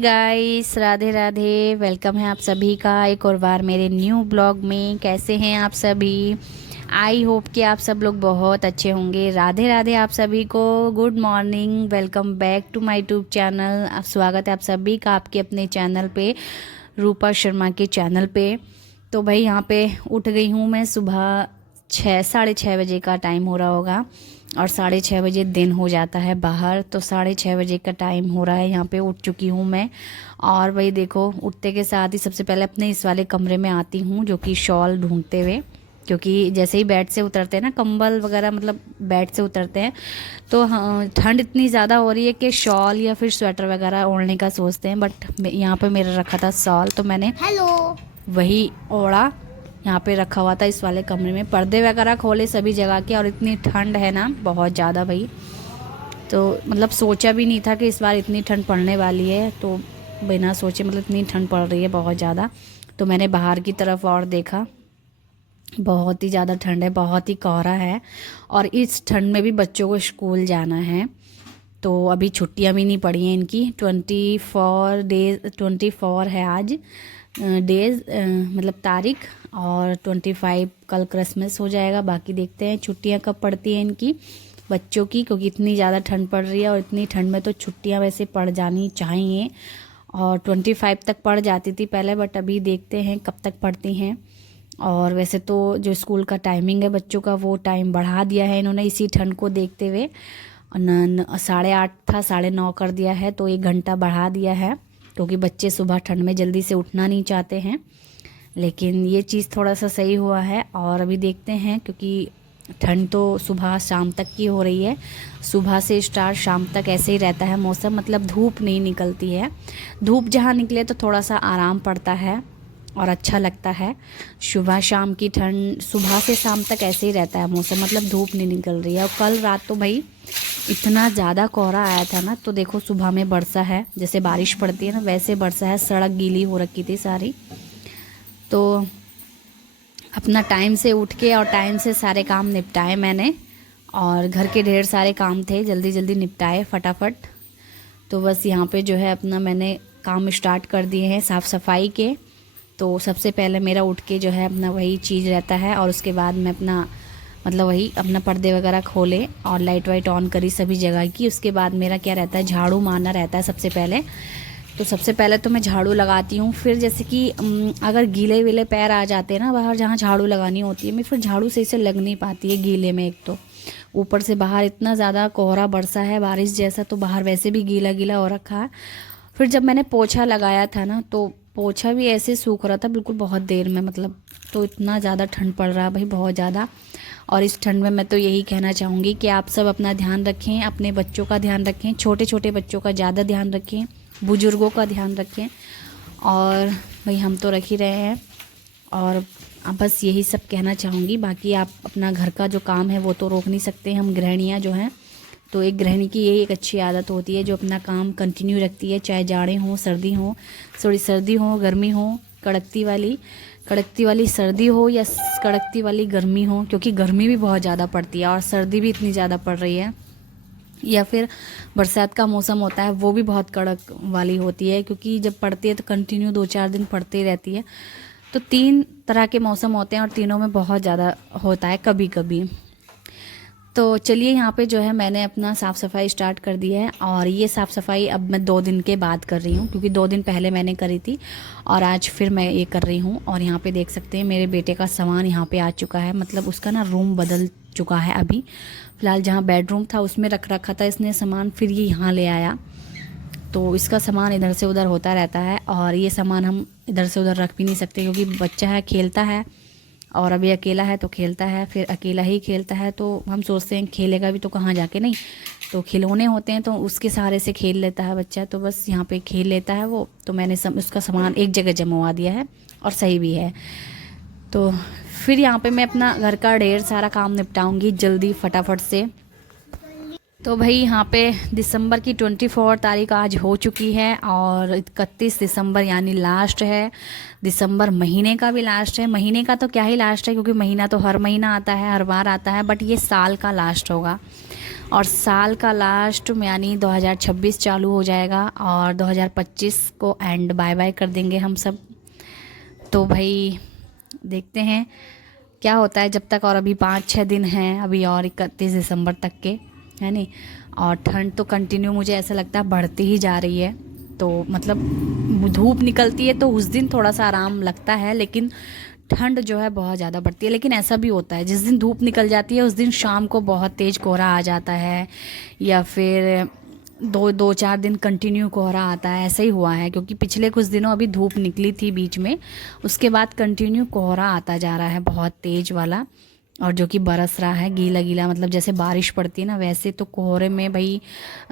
Guys, Radhe Radhe. Welcome है आप सभी का एक और बार मेरे न्यू ब्लॉग में। कैसे हैं आप सभी? आई होप कि आप सब लोग बहुत अच्छे होंगे। राधे राधे आप सभी को। Good morning, welcome back to my YouTube channel. स्वागत है आप सभी का आपके अपने चैनल पे, रूपा शर्मा के चैनल पे। तो भाई यहाँ पे उठ गई हूँ मैं। सुबह 6 साढ़े 6 बजे का टाइम हो रहा होगा और 6:30 बजे दिन हो जाता है बाहर। तो 6:30 बजे का टाइम हो रहा है, यहाँ पे उठ चुकी हूँ मैं। और भाई देखो, उठते के साथ ही सबसे पहले अपने इस वाले कमरे में आती हूँ, जो कि शॉल ढूंढते हुए, क्योंकि जैसे ही बेड से उतरते हैं ना, कंबल वगैरह मतलब बेड से उतरते हैं तो हाँ, ठंड इतनी ज़्यादा हो रही है कि शॉल या फिर स्वेटर वगैरह ओढ़ने का सोचते हैं। बट यहाँ पे मेरा रखा था शॉल, तो मैंने वही ओढ़ा। यहाँ पे रखा हुआ था इस वाले कमरे में। पर्दे वगैरह खोले सभी जगह के, और इतनी ठंड है ना, बहुत ज़्यादा भाई। तो मतलब सोचा भी नहीं था कि इस बार इतनी ठंड पड़ने वाली है। तो बिना सोचे मतलब इतनी ठंड पड़ रही है बहुत ज़्यादा। तो मैंने बाहर की तरफ और देखा, बहुत ही ज़्यादा ठंड है, बहुत ही कोहरा है। और इस ठंड में भी बच्चों को स्कूल जाना है, तो अभी छुट्टियां भी नहीं पड़ी हैं इनकी। 24 है आज डेज, मतलब तारीख। और 25 कल क्रिसमस हो जाएगा। बाकी देखते हैं छुट्टियां कब पड़ती हैं इनकी बच्चों की, क्योंकि इतनी ज़्यादा ठंड पड़ रही है और इतनी ठंड में तो छुट्टियां वैसे पड़ जानी चाहिए। और 25 तक पड़ जाती थी पहले, बट अभी देखते हैं कब तक पड़ती हैं। और वैसे तो जो स्कूल का टाइमिंग है बच्चों का, वो टाइम बढ़ा दिया है इन्होंने इसी ठंड को देखते हुए। 8:30 था, 9:30 कर दिया है, तो 1 घंटा बढ़ा दिया है, क्योंकि बच्चे सुबह ठंड में जल्दी से उठना नहीं चाहते हैं। लेकिन ये चीज़ थोड़ा सा सही हुआ है। और अभी देखते हैं, क्योंकि ठंड तो सुबह शाम तक की हो रही है। सुबह से स्टार्ट शाम तक ऐसे ही रहता है मौसम, मतलब धूप नहीं निकलती है। धूप जहाँ निकले तो थोड़ा सा आराम पड़ता है और अच्छा लगता है। सुबह शाम की ठंड, सुबह से शाम तक ऐसे ही रहता है मौसम, मतलब धूप नहीं निकल रही है। और कल रात तो भाई इतना ज़्यादा कोहरा आया था ना, तो देखो सुबह में बरसा है, जैसे बारिश पड़ती है ना वैसे बरसा है। सड़क गीली हो रखी थी सारी। तो अपना टाइम से उठ के और टाइम से सारे काम निपटाए मैंने। और घर के ढेर सारे काम थे, जल्दी जल्दी निपटाए फटाफट। तो बस यहाँ पे जो है अपना मैंने काम स्टार्ट कर दिए हैं साफ़ सफाई के। तो सबसे पहले मेरा उठ के जो है अपना वही चीज़ रहता है, और उसके बाद मैं अपना मतलब वही अपना पर्दे वगैरह खोले और लाइट वाइट ऑन करी सभी जगह की। उसके बाद मेरा क्या रहता है, झाड़ू मारना रहता है सबसे पहले। तो सबसे पहले तो मैं झाड़ू लगाती हूँ। फिर जैसे कि अगर गीले वीले पैर आ जाते हैं ना बाहर, जहाँ झाड़ू लगानी होती है, मैं फिर झाड़ू सही से लग नहीं पाती है गीले में। एक तो ऊपर से बाहर इतना ज़्यादा कोहरा बरसा है, बारिश जैसा, तो बाहर वैसे भी गीला गीला हो रखा है। फिर जब मैंने पोछा लगाया था ना, तो पोछा भी ऐसे सूख रहा था बिल्कुल बहुत देर में, मतलब। तो इतना ज़्यादा ठंड पड़ रहा है भाई, बहुत ज़्यादा। और इस ठंड में मैं तो यही कहना चाहूँगी कि आप सब अपना ध्यान रखें, अपने बच्चों का ध्यान रखें, छोटे छोटे बच्चों का ज़्यादा ध्यान रखें, बुज़ुर्गों का ध्यान रखें। और भाई हम तो रख ही रहे हैं। और अब बस यही सब कहना चाहूँगी। बाकी आप अपना घर का जो काम है वो तो रोक नहीं सकते, हम गृहिणियाँ जो हैं। तो एक गृहिणी की यही एक अच्छी आदत होती है, जो अपना काम कंटिन्यू रखती है, चाहे जाड़े हों सर्दी हो, सर्दी हो गर्मी हो, कड़कती वाली सर्दी हो या कड़कती वाली गर्मी हो, क्योंकि गर्मी भी बहुत ज़्यादा पड़ती है और सर्दी भी इतनी ज़्यादा पड़ रही है। या फिर बरसात का मौसम होता है, वो भी बहुत कड़क वाली होती है, क्योंकि जब पड़ती है तो कंटिन्यू 2-4 दिन पड़ती ही रहती है। तो 3 तरह के मौसम होते हैं और तीनों में बहुत ज़्यादा होता है कभी कभी। तो चलिए, यहाँ पे जो है मैंने अपना साफ़ सफाई स्टार्ट कर दी है। और ये साफ़ सफाई अब मैं 2 दिन के बाद कर रही हूँ, क्योंकि 2 दिन पहले मैंने करी थी और आज फिर मैं ये कर रही हूँ। और यहाँ पे देख सकते हैं मेरे बेटे का सामान यहाँ पे आ चुका है, मतलब उसका ना रूम बदल चुका है अभी। फ़िलहाल जहाँ बेडरूम था उसमें रख रखा था इसने सामान, फिर ये यहाँ ले आया। तो इसका सामान इधर से उधर होता रहता है, और ये सामान हम इधर से उधर रख भी नहीं सकते, क्योंकि बच्चा है, खेलता है। और अभी अकेला है तो खेलता है, फिर अकेला ही खेलता है, तो हम सोचते हैं खेलेगा भी तो कहाँ जाके, नहीं तो खिलौने होते हैं तो उसके सहारे से खेल लेता है बच्चा। तो बस यहाँ पे खेल लेता है वो। तो मैंने उसका सामान एक जगह जमवा दिया है, और सही भी है। तो फिर यहाँ पे मैं अपना घर का ढेर सारा काम निपटाऊंगी जल्दी फटाफट से। तो भाई यहाँ पे दिसंबर की 24 तारीख आज हो चुकी है, और 31 दिसंबर यानी लास्ट है। दिसंबर महीने का भी लास्ट है। महीने का तो क्या ही लास्ट है, क्योंकि महीना तो हर महीना आता है, हर बार आता है, बट ये साल का लास्ट होगा। और साल का लास्ट में यानी 2026 चालू हो जाएगा और 2025 को एंड बाय बाय कर देंगे हम सब। तो भाई देखते हैं क्या होता है जब तक, और अभी 5-6 दिन हैं अभी और 31 दिसंबर तक के, है नहीं। और ठंड तो कंटिन्यू मुझे ऐसा लगता है बढ़ती ही जा रही है। तो मतलब धूप निकलती है तो उस दिन थोड़ा सा आराम लगता है, लेकिन ठंड जो है बहुत ज़्यादा बढ़ती है। लेकिन ऐसा भी होता है जिस दिन धूप निकल जाती है उस दिन शाम को बहुत तेज़ कोहरा आ जाता है, या फिर 2-4 दिन कंटिन्यू कोहरा आता है। ऐसा ही हुआ है क्योंकि पिछले कुछ दिनों अभी धूप निकली थी बीच में, उसके बाद कंटिन्यू कोहरा आता जा रहा है बहुत तेज़ वाला, और जो कि बरस रहा है गीला गीला, मतलब जैसे बारिश पड़ती है ना वैसे। तो कोहरे में भाई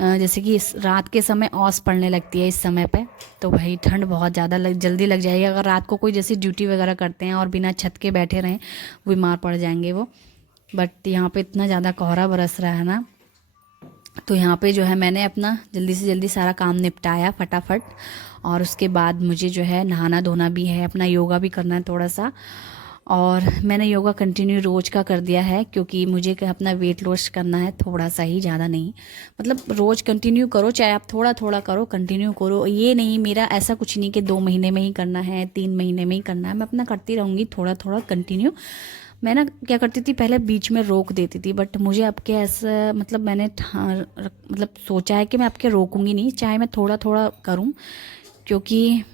जैसे कि इस रात के समय ओस पड़ने लगती है इस समय पे, तो भाई ठंड बहुत ज़्यादा जल्दी लग जाएगी। अगर रात को कोई जैसे ड्यूटी वगैरह करते हैं और बिना छत के बैठे रहें, बीमार पड़ जाएंगे वो। बट यहाँ पे इतना ज़्यादा कोहरा बरस रहा है ना, तो यहाँ पे जो है मैंने अपना जल्दी से जल्दी सारा काम निपटाया फटाफट। और उसके बाद मुझे जो है नहाना धोना भी है, अपना योगा भी करना है थोड़ा सा। और मैंने योगा कंटिन्यू रोज़ का कर दिया है क्योंकि मुझे अपना वेट लॉस करना है थोड़ा सा ही, ज़्यादा नहीं। मतलब रोज़ कंटिन्यू करो, चाहे आप थोड़ा थोड़ा करो, कंटिन्यू करो। ये नहीं मेरा ऐसा कुछ नहीं कि 2 महीने में ही करना है, 3 महीने में ही करना है, मैं अपना करती रहूँगी थोड़ा थोड़ा कंटिन्यू। मैं ना क्या करती थी पहले, बीच में रोक देती थी, बट मुझे अब के ऐसा मतलब मैंने मतलब सोचा है कि मैं अब के रोकूंगी नहीं, चाहे मैं थोड़ा थोड़ा करूं। क्योंकि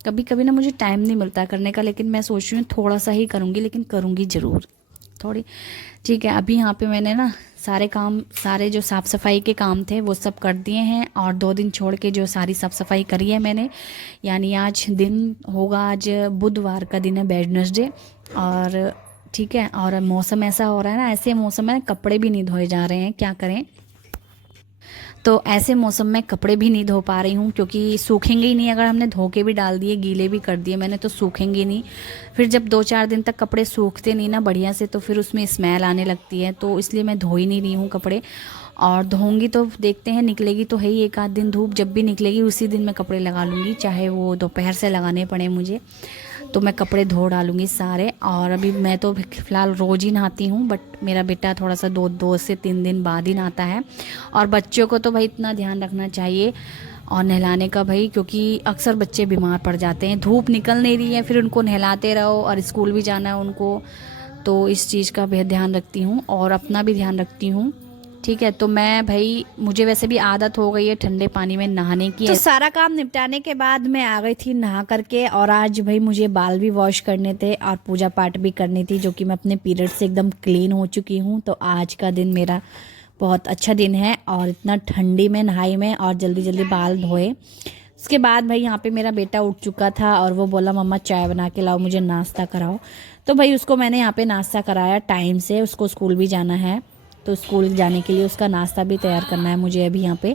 कभी कभी ना मुझे टाइम नहीं मिलता करने का, लेकिन मैं सोच रही हूँ थोड़ा सा ही करूँगी, लेकिन करूँगी ज़रूर थोड़ी। ठीक है, अभी यहाँ पे मैंने ना सारे काम, सारे जो साफ़ सफाई के काम थे वो सब कर दिए हैं, और 2 दिन छोड़ के जो सारी साफ़ सफाई करी है मैंने। यानी आज दिन होगा, आज बुधवार का दिन है, वेडनेसडे। और ठीक है, और मौसम ऐसा हो रहा है ना, ऐसे मौसम में कपड़े भी नहीं धोए जा रहे हैं, क्या करें। तो ऐसे मौसम में कपड़े भी नहीं धो पा रही हूँ क्योंकि सूखेंगे ही नहीं। अगर हमने धो के भी डाल दिए, गीले भी कर दिए मैंने, तो सूखेंगे नहीं। फिर जब 2-4 दिन तक कपड़े सूखते नहीं ना बढ़िया से, तो फिर उसमें स्मेल आने लगती है। तो इसलिए मैं धो ही नहीं रही हूँ कपड़े। और धोऊंगी तो देखते हैं, निकलेगी तो है ही 1 आध दिन धूप, जब भी निकलेगी उसी दिन मैं कपड़े लगा लूँगी, चाहे वो दोपहर से लगाने पड़े मुझे। तो मैं कपड़े धो डालूँगी सारे। और अभी मैं तो फ़िलहाल रोज़ ही नहाती हूँ, बट मेरा बेटा थोड़ा सा 2 से 3 दिन बाद ही नहाता है। और बच्चों को तो भाई इतना ध्यान रखना चाहिए और नहलाने का भाई, क्योंकि अक्सर बच्चे बीमार पड़ जाते हैं। धूप निकल नहीं रही है, फिर उनको नहलाते रहो, और स्कूल भी जाना है उनको। तो इस चीज़ का बेहद ध्यान रखती हूँ और अपना भी ध्यान रखती हूँ। ठीक है, तो मैं भाई, मुझे वैसे भी आदत हो गई है ठंडे पानी में नहाने की। तो सारा काम निपटाने के बाद मैं आ गई थी नहा करके। और आज भाई मुझे बाल भी वॉश करने थे और पूजा पाठ भी करनी थी, जो कि मैं अपने पीरियड से एकदम क्लीन हो चुकी हूँ। तो आज का दिन मेरा बहुत अच्छा दिन है, और इतना ठंडी में नहाई में और जल्दी जल्दी बाल धोए। उसके बाद भाई यहाँ पे मेरा बेटा उठ चुका था और वो बोला मम्मा चाय बना के लाओ, मुझे नाश्ता कराओ। तो भाई उसको मैंने यहाँ पे नाश्ता कराया टाइम से, उसको स्कूल भी जाना है, तो स्कूल जाने के लिए उसका नाश्ता भी तैयार करना है मुझे अभी यहाँ पे।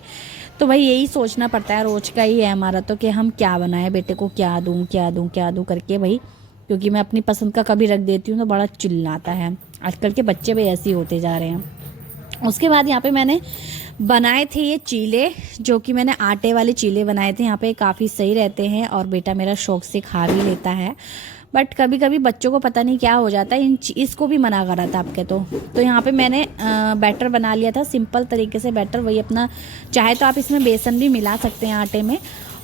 तो भाई यही सोचना पड़ता है, रोज़ का ही है हमारा तो, कि हम क्या बनाएं, बेटे को क्या दूँ क्या दूँ क्या दूँ करके भाई। क्योंकि मैं अपनी पसंद का कभी रख देती हूँ तो बड़ा चिल्लाता है। आजकल के बच्चे भाई ऐसे ही होते जा रहे हैं। उसके बाद यहाँ पे मैंने बनाए थे ये चीले, जो कि मैंने आटे वाले चीले बनाए थे। यहाँ पे काफ़ी सही रहते हैं और बेटा मेरा शौक से खा भी लेता है। बट कभी कभी बच्चों को पता नहीं क्या हो जाता है, इसको भी मना करा था आपके। तो यहाँ पे मैंने बैटर बना लिया था सिंपल तरीके से बैटर, वही अपना। चाहे तो आप इसमें बेसन भी मिला सकते हैं आटे में,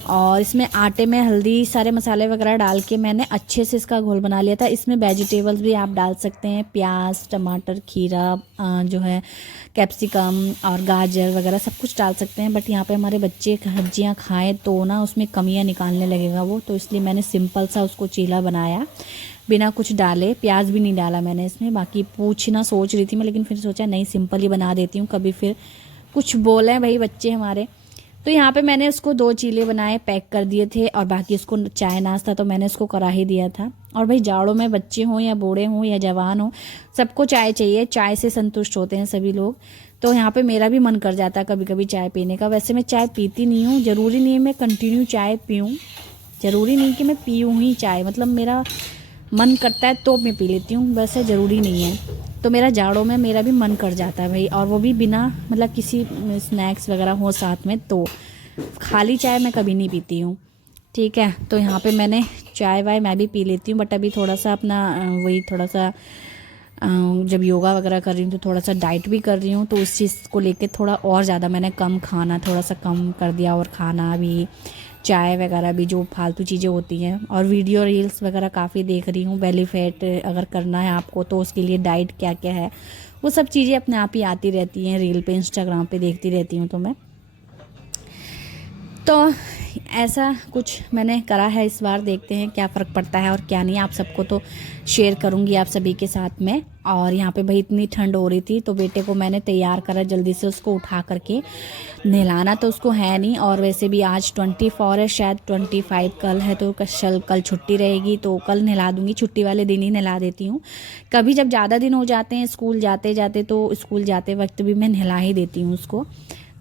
और इसमें आटे में हल्दी सारे मसाले वगैरह डाल के मैंने अच्छे से इसका घोल बना लिया था। इसमें वेजिटेबल्स भी आप डाल सकते हैं, प्याज, टमाटर, खीरा, जो है कैप्सिकम और गाजर वगैरह सब कुछ डाल सकते हैं। बट यहाँ पे हमारे बच्चे सब्जियाँ खाएँ तो ना उसमें कमियाँ निकालने लगेगा वो, तो इसलिए मैंने सिंपल सा उसको चीला बनाया बिना कुछ डाले। प्याज भी नहीं डाला मैंने इसमें। बाकी पूछना सोच रही थी मैं, लेकिन फिर सोचा नहीं सिंपल ही बना देती हूँ, कभी फिर कुछ बोले भाई बच्चे हमारे। तो यहाँ पे मैंने उसको 2 चीले बनाए, पैक कर दिए थे, और बाकी उसको चाय नाश्ता तो मैंने उसको करा ही दिया था। और भाई जाड़ों में बच्चे हों या बूढ़े हों या जवान हों, सबको चाय चाहिए, चाय से संतुष्ट होते हैं सभी लोग। तो यहाँ पे मेरा भी मन कर जाता है कभी कभी चाय पीने का। वैसे मैं चाय पीती नहीं हूँ, ज़रूरी नहीं है मैं कंटिन्यू चाय पीऊँ, ज़रूरी नहीं कि मैं पीऊँ ही चाय, मतलब मेरा मन करता है तो मैं पी लेती हूँ, वैसे ज़रूरी नहीं है। तो मेरा जाड़ों में मेरा भी मन कर जाता है भाई, और वो भी बिना मतलब किसी स्नैक्स वगैरह हो साथ में, तो खाली चाय मैं कभी नहीं पीती हूँ। ठीक है, तो यहाँ पे मैंने चाय वाय मैं भी पी लेती हूँ, बट अभी थोड़ा सा अपना वही थोड़ा सा जब योगा वगैरह कर रही हूँ तो थोड़ा सा डाइट भी कर रही हूँ, तो उस चीज़ को लेके थोड़ा और ज़्यादा मैंने कम खाना थोड़ा सा कम कर दिया, और खाना भी, चाय वगैरह भी, जो फालतू चीज़ें होती हैं। और वीडियो रील्स वगैरह काफ़ी देख रही हूँ। बेली फैट अगर करना है आपको तो उसके लिए डाइट क्या क्या है वो सब चीज़ें अपने आप ही आती रहती हैं, रील पे इंस्टाग्राम पे देखती रहती हूँ तो मैं। तो ऐसा कुछ मैंने करा है इस बार, देखते हैं क्या फ़र्क पड़ता है और क्या नहीं। आप सबको तो शेयर करूँगी आप सभी के साथ में। और यहाँ पे भाई इतनी ठंड हो रही थी तो बेटे को मैंने तैयार करा जल्दी से, उसको उठा करके। नहलाना तो उसको है नहीं, और वैसे भी आज 24 है, शायद 25 कल है, तो कल छुट्टी रहेगी तो कल नहला दूँगी। छुट्टी वाले दिन ही नहला देती हूँ। कभी जब ज़्यादा दिन हो जाते हैं स्कूल जाते जाते तो स्कूल जाते वक्त भी मैं नहला ही देती हूँ उसको।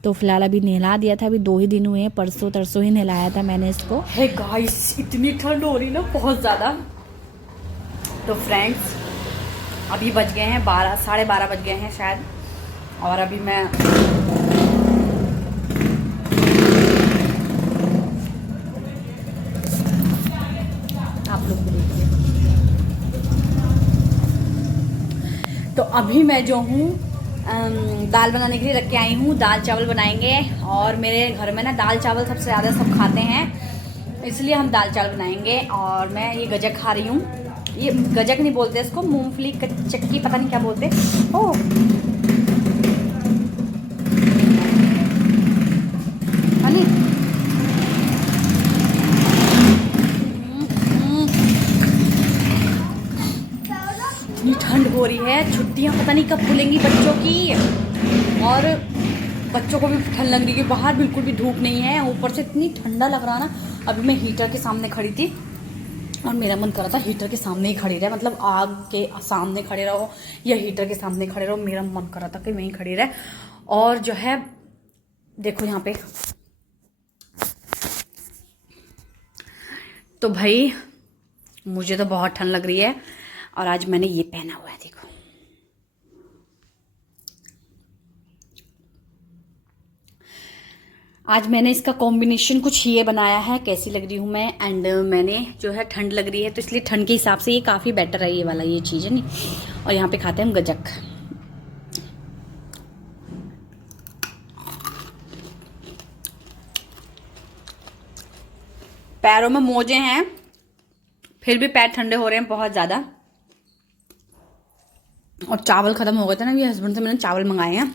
तो फिलहाल अभी नहला दिया था, अभी 2 ही दिन हुए हैं, परसों तरसों ही नहलाया था मैंने इसको। हे गाइस, इतनी ठंड हो रही ना बहुत ज़्यादा। तो फ्रेंड्स अभी बज गए हैं 12, 12:30 बज गए हैं शायद। और अभी मैं आप लोग देखिए, तो अभी मैं जो हूँ दाल बनाने के लिए रख के आई हूँ। दाल चावल बनाएंगे, और मेरे घर में ना दाल चावल सबसे ज़्यादा सब खाते हैं, इसलिए हम दाल चावल बनाएंगे। और मैं ये गजक खा रही हूँ, ये गजक नहीं बोलते इसको, मूंगफली चक्की पता नहीं क्या बोलते। ओह हनी, इतनी ठंड हो रही है, छुट्टियाँ पता नहीं कब खुलेंगी बच्चों की। और बच्चों को भी ठंड लग रही है, बाहर बिल्कुल भी धूप नहीं है, ऊपर से इतनी ठंडा लग रहा ना। अभी मैं हीटर के सामने खड़ी थी और मेरा मन कर रहा था हीटर के सामने ही खड़ी रहे, मतलब आग के सामने खड़े रहो या हीटर के सामने खड़े रहो, मेरा मन कर रहा था कि वहीं खड़ी रहे। और जो है देखो यहाँ पे, तो भाई मुझे तो बहुत ठंड लग रही है। और आज मैंने ये पहना हुआ है, देखो। आज मैंने इसका कॉम्बिनेशन कुछ ये बनाया है, कैसी लग रही हूँ मैं। एंड मैंने जो है ठंड लग रही है तो इसलिए ठंड के हिसाब से ये काफ़ी बेटर है, ये वाला ये चीज़ है नहीं। और यहाँ पे खाते हैं हम गजक। पैरों में मोजे हैं फिर भी पैर ठंडे हो रहे हैं बहुत ज़्यादा। और चावल ख़त्म हो गए थे ना, ये हस्बैंड से मैंने चावल मंगाए हैं।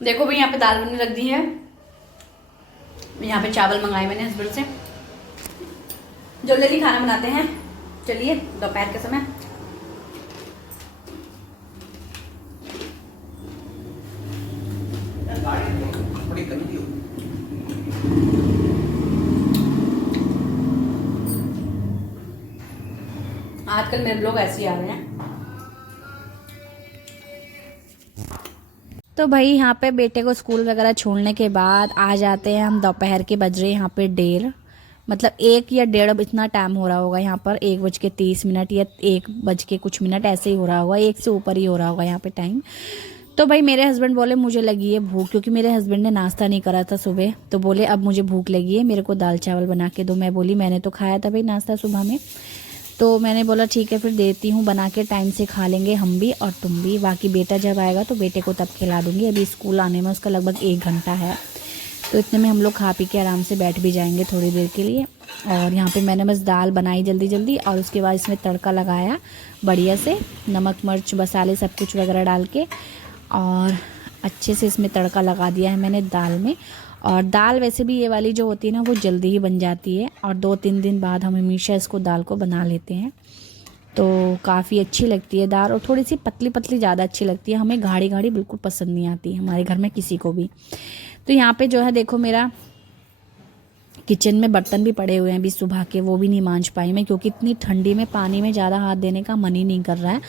देखो भाई यहाँ पे दाल बनने रख दी है, यहाँ पे चावल मंगाए मैंने हस्बैंड से। जल्दी खाना बनाते हैं, चलिए दोपहर के समय। आजकल मेरे लोग ऐसे ही आ रहे हैं। तो भाई यहाँ पे बेटे को स्कूल वगैरह छोड़ने के बाद आ जाते हैं हम। दोपहर के बज रहे यहाँ पे 1:30, मतलब 1 या 1:30 इतना टाइम हो रहा होगा यहाँ पर। 1:30 या 1 कुछ मिनट ऐसे ही हो रहा होगा, 1 से ऊपर ही हो रहा होगा यहाँ पे टाइम। तो भाई मेरे हस्बैंड बोले मुझे लगी है भूख, क्योंकि मेरे हस्बैंड ने नाश्ता नहीं करा था सुबह, तो बोले अब मुझे भूख लगी है, मेरे को दाल चावल बना के दो। मैं बोली मैंने तो खाया था भाई नाश्ता सुबह में। तो मैंने बोला ठीक है फिर देती हूँ बना के, टाइम से खा लेंगे हम भी और तुम भी। बाकी बेटा जब आएगा तो बेटे को तब खिला दूँगी, अभी स्कूल आने में उसका लगभग 1 घंटा है, तो इतने में हम लोग खा पी के आराम से बैठ भी जाएंगे थोड़ी देर के लिए। और यहाँ पे मैंने बस दाल बनाई जल्दी जल्दी, और उसके बाद इसमें तड़का लगाया बढ़िया से, नमक मिर्च मसाले सब कुछ वगैरह डाल के, और अच्छे से इसमें तड़का लगा दिया है मैंने दाल में। और दाल वैसे भी ये वाली जो होती है ना वो जल्दी ही बन जाती है, और 2-3 दिन बाद हम हमेशा इसको दाल को बना लेते हैं, तो काफ़ी अच्छी लगती है दाल। और थोड़ी सी पतली पतली ज़्यादा अच्छी लगती है, हमें गाढ़ी गाढ़ी बिल्कुल पसंद नहीं आती हमारे घर में किसी को भी। तो यहाँ पे जो है देखो मेरा किचन में बर्तन भी पड़े हुए हैं अभी सुबह के, वो भी नहीं मांज पाई मैं, क्योंकि इतनी ठंडी में पानी में ज़्यादा हाथ देने का मन ही नहीं कर रहा है।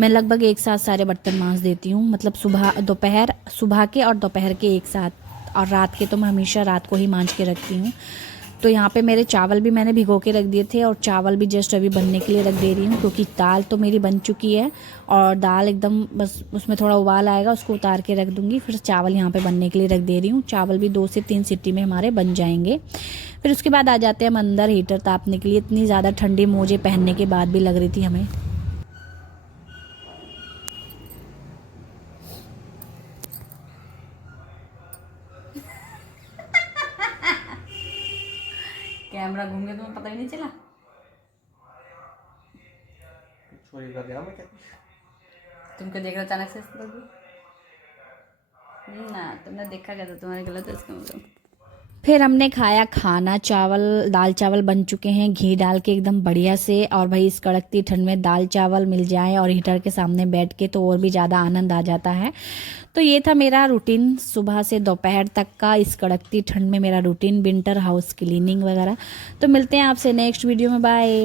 मैं लगभग एक साथ सारे बर्तन मांज देती हूँ, मतलब सुबह के और दोपहर के एक साथ, और रात के तो मैं हमेशा रात को ही मांज के रखती हूँ। तो यहाँ पे मेरे चावल भी मैंने भिगो के रख दिए थे और चावल भी जस्ट अभी बनने के लिए रख दे रही हूँ, क्योंकि दाल तो मेरी बन चुकी है और दाल एकदम बस उसमें थोड़ा उबाल आएगा, उसको उतार के रख दूँगी। फिर चावल यहाँ पे बनने के लिए रख दे रही हूँ। चावल भी 2 से 3 सीटी में हमारे बन जाएंगे। फिर उसके बाद आ जाते हैं हम अंदर हीटर तापने के लिए। इतनी ज़्यादा ठंडी मोजे पहनने के बाद भी लग रही थी हमें। कैमरा घूम गया, तुम्हें पता ही नहीं चला। चोरी कर दिया मैं क्या? तुमको देख रहा अचानक से ना, तुमने देखा क्या था, तुम्हारे गलत है इसका मतलब। फिर हमने खाया खाना। चावल दाल चावल बन चुके हैं घी डाल के एकदम बढ़िया से। और भाई इस कड़कती ठंड में दाल चावल मिल जाए और हीटर के सामने बैठ के तो और भी ज़्यादा आनंद आ जाता है। तो ये था मेरा रूटीन सुबह से दोपहर तक का, इस कड़कती ठंड में मेरा रूटीन विंटर हाउस क्लीनिंग वगैरह। तो मिलते हैं आपसे नेक्स्ट वीडियो में, बाय।